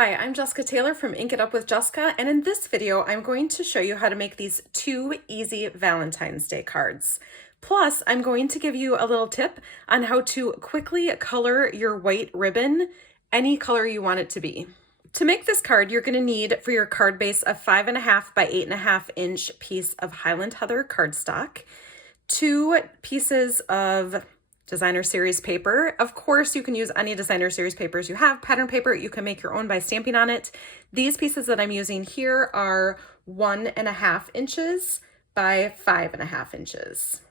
Hi, I'm Jessica Taylor from Ink It Up with Jessica, and in this video I'm going to show you how to make these 2 easy Valentine's Day cards. Plus, I'm going to give you a little tip on how to quickly color your white ribbon any color you want it to be. To make this card, you're going to need for your card base a 5.5 by 8.5 inch piece of Highland Heather cardstock, 2 pieces of designer series paper. Of course, you can use any designer series papers you have. Pattern paper, you can make your own by stamping on it. These pieces that I'm using here are 1.5 inches by 5.5 inches.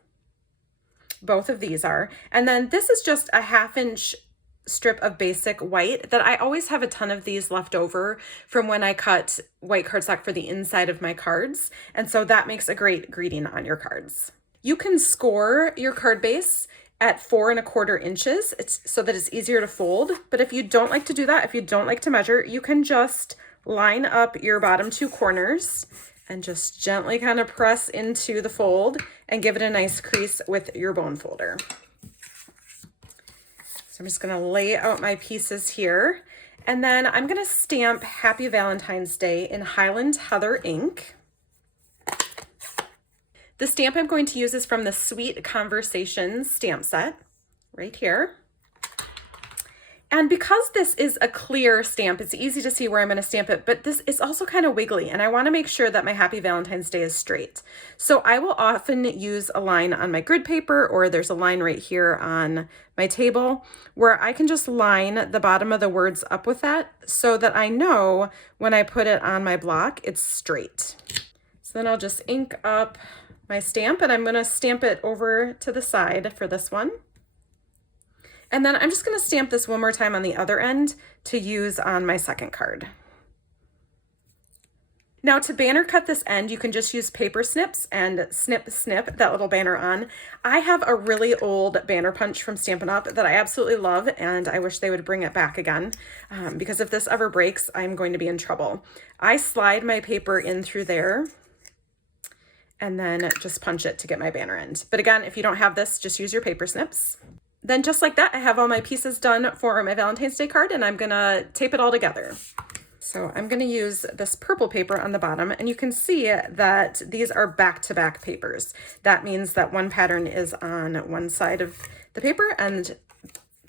Both of these are. And then this is just a 1/2 inch strip of basic white that I always have a ton of these left over from when I cut white cardstock for the inside of my cards. And so that makes a great greeting on your cards. You can score your card base at 4.25 inches so that it's easier to fold. But if you don't like to do that, if you don't like to measure, you can just line up your bottom 2 corners and just gently kind of press into the fold and give it a nice crease with your bone folder. So I'm just gonna lay out my pieces here, and then I'm gonna stamp Happy Valentine's Day in Highland Heather ink. The stamp I'm going to use is from the Sweet Conversations stamp set, right here. And because this is a clear stamp, it's easy to see where I'm going to stamp it, but this is also kind of wiggly, and I want to make sure that my Happy Valentine's Day is straight. So I will often use a line on my grid paper, or there's a line right here on my table, where I can just line the bottom of the words up with that so that I know when I put it on my block, it's straight. So then I'll just ink up my stamp, and I'm going to stamp it over to the side for this one. And then I'm just going to stamp this one more time on the other end to use on my second card. Now to banner cut this end, you can just use paper snips and snip that little banner on. I have a really old banner punch from Stampin' Up! That I absolutely love, and I wish they would bring it back again, because if this ever breaks, I'm going to be in trouble. I slide my paper in through there and then just punch it to get my banner end. But again, if you don't have this, just use your paper snips. Then just like that, I have all my pieces done for my Valentine's Day card, and I'm gonna tape it all together. So I'm gonna use this purple paper on the bottom, and you can see that these are back-to-back papers. That means that one pattern is on one side of the paper and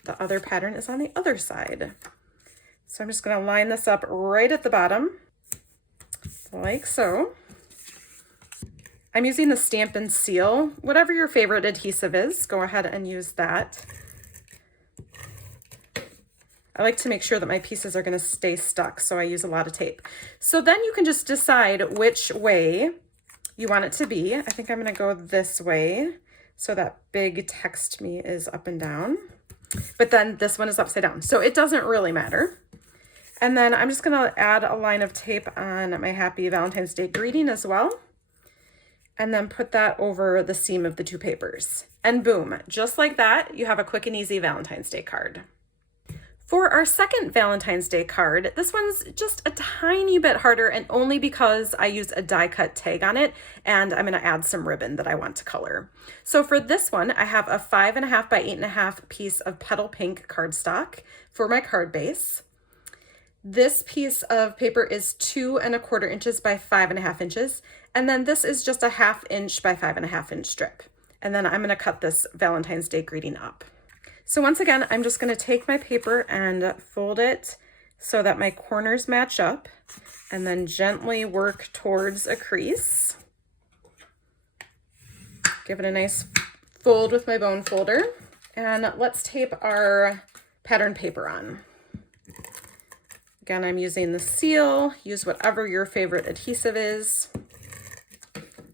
the other pattern is on the other side. So I'm just gonna line this up right at the bottom, like so. I'm using the Stampin' Seal. Whatever your favorite adhesive is, go ahead and use that. I like to make sure that my pieces are going to stay stuck, so I use a lot of tape. So then you can just decide which way you want it to be. I think I'm going to go this way, so that big text me is up and down. But then this one is upside down, so it doesn't really matter. And then I'm just going to add a line of tape on my Happy Valentine's Day greeting as well, and then put that over the seam of the 2 papers. And boom, just like that, you have a quick and easy Valentine's Day card. For our second Valentine's Day card, this one's just a tiny bit harder, and only because I used a die cut tag on it, and I'm gonna add some ribbon that I want to color. So for this one, I have a 5.5 by 8.5 piece of Petal Pink cardstock for my card base. This piece of paper is 2.25 inches by 5.5 inches. And then this is just a 1/2 inch by 5.5 inch strip. And then I'm gonna cut this Valentine's Day greeting up. So once again, I'm just gonna take my paper and fold it so that my corners match up, and then gently work towards a crease. Give it a nice fold with my bone folder. And let's tape our pattern paper on. Again, I'm using the seal. Use whatever your favorite adhesive is.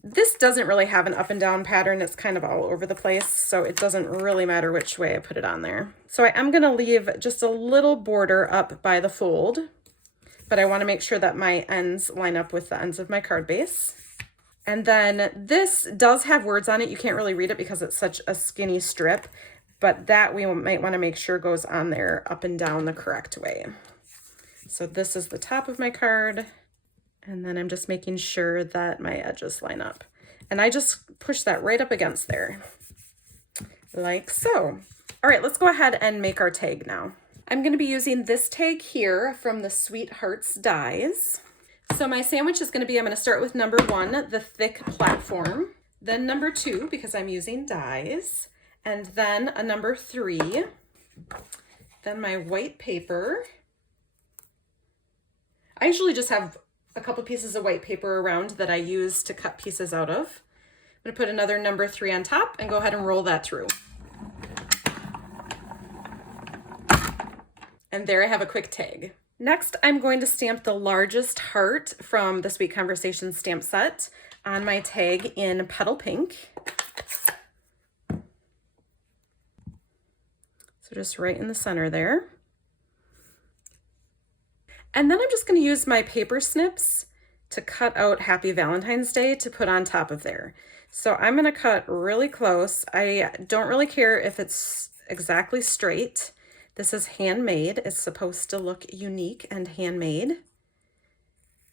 This doesn't really have an up and down pattern. It's kind of all over the place, so it doesn't really matter which way I put it on there. So I am going to leave just a little border up by the fold, but I want to make sure that my ends line up with the ends of my card base. And then this does have words on it. You can't really read it because it's such a skinny strip, but that we might want to make sure goes on there up and down the correct way. So this is the top of my card. And then I'm just making sure that my edges line up. And I just push that right up against there, like so. All right, let's go ahead and make our tag now. I'm going to be using this tag here from the Sweethearts dies. So my sandwich is going to be, I'm going to start with number 1, the thick platform, then number 2, because I'm using dies, and then a number 3, then my white paper. I usually just have a couple pieces of white paper around that I use to cut pieces out of. I'm going to put another number 3 on top and go ahead and roll that through. And there I have a quick tag. Next, I'm going to stamp the largest heart from the Sweet Conversations stamp set on my tag in Petal Pink. So just right in the center there. And then I'm just going to use my paper snips to cut out Happy Valentine's Day to put on top of there. So I'm going to cut really close. I don't really care if it's exactly straight. This is handmade. It's supposed to look unique and handmade.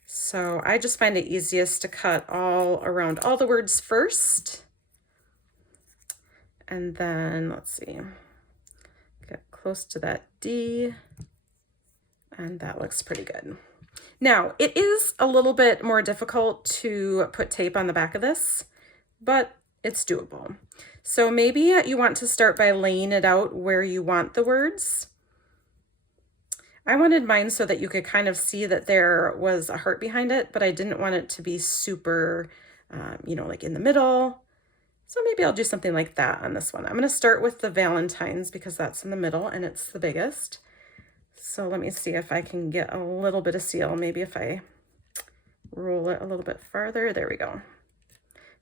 So I just find it easiest to cut all around all the words first. And then, let's see, get close to that D. And that looks pretty good. Now, it is a little bit more difficult to put tape on the back of this, but it's doable. So maybe you want to start by laying it out where you want the words. I wanted mine so that you could kind of see that there was a heart behind it, but I didn't want it to be super, like in the middle. So maybe I'll do something like that on this one. I'm going to start with the Valentines because that's in the middle and it's the biggest. So let me see if I can get a little bit of seal. Maybe if I roll it a little bit farther, there we go.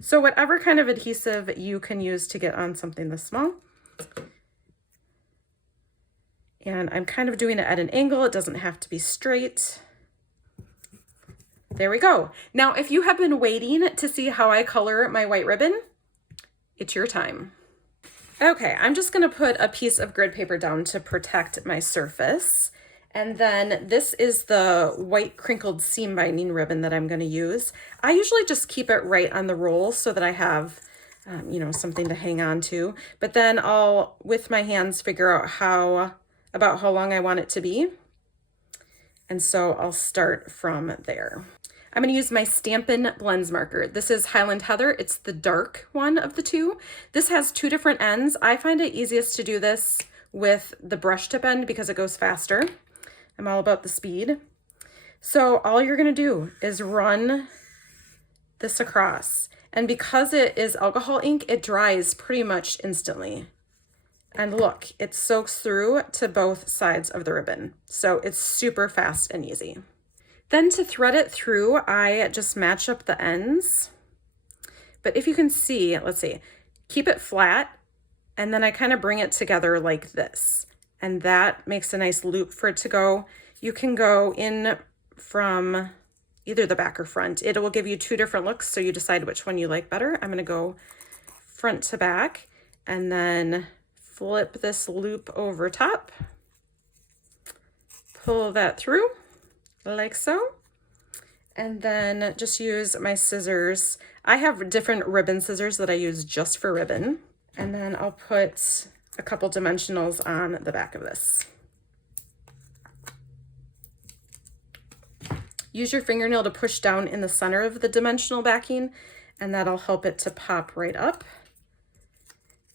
So whatever kind of adhesive you can use to get on something this small. And I'm kind of doing it at an angle. It doesn't have to be straight. There we go. Now, if you have been waiting to see how I color my white ribbon, it's your time. Okay, I'm just going to put a piece of grid paper down to protect my surface. And then this is the white crinkled seam binding ribbon that I'm going to use. I usually just keep it right on the roll so that I have, something to hang on to. But then I'll, with my hands, figure out about how long I want it to be. And so I'll start from there. I'm going to use my Stampin Blends marker. This is Highland Heather. It's the dark one of the two. This has 2 different ends. I find it easiest to do this with the brush tip end because it goes faster. I'm all about the speed. So all you're going to do is run this across. And because it is alcohol ink, it dries pretty much instantly. And look, it soaks through to both sides of the ribbon. So it's super fast and easy. Then to thread it through, I just match up the ends. But if you can see, let's see, keep it flat, and then I kind of bring it together like this. And that makes a nice loop for it to go. You can go in from either the back or front. It will give you 2 different looks, so you decide which one you like better. I'm gonna go front to back, and then flip this loop over top. Pull that through. Like so, and then just use my scissors. I have different ribbon scissors that I use just for ribbon, and then I'll put a couple dimensionals on the back of this. Use your fingernail to push down in the center of the dimensional backing, and that'll help it to pop right up.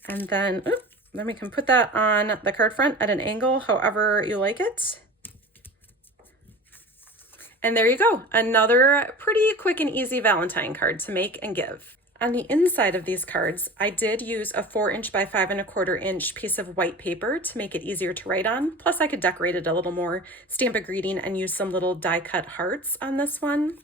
And then we can put that on the card front at an angle, however you like it. And there you go, another pretty quick and easy Valentine card to make and give. On the inside of these cards, I did use a 4" by 5 1/4" piece of white paper to make it easier to write on. Plus I could decorate it a little more, stamp a greeting, and use some little die cut hearts on this one.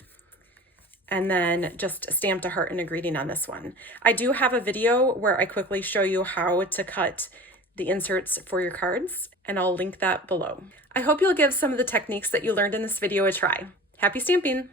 And then just stamped a heart and a greeting on this one. I do have a video where I quickly show you how to cut the inserts for your cards, and I'll link that below. I hope you'll give some of the techniques that you learned in this video a try. Happy stamping!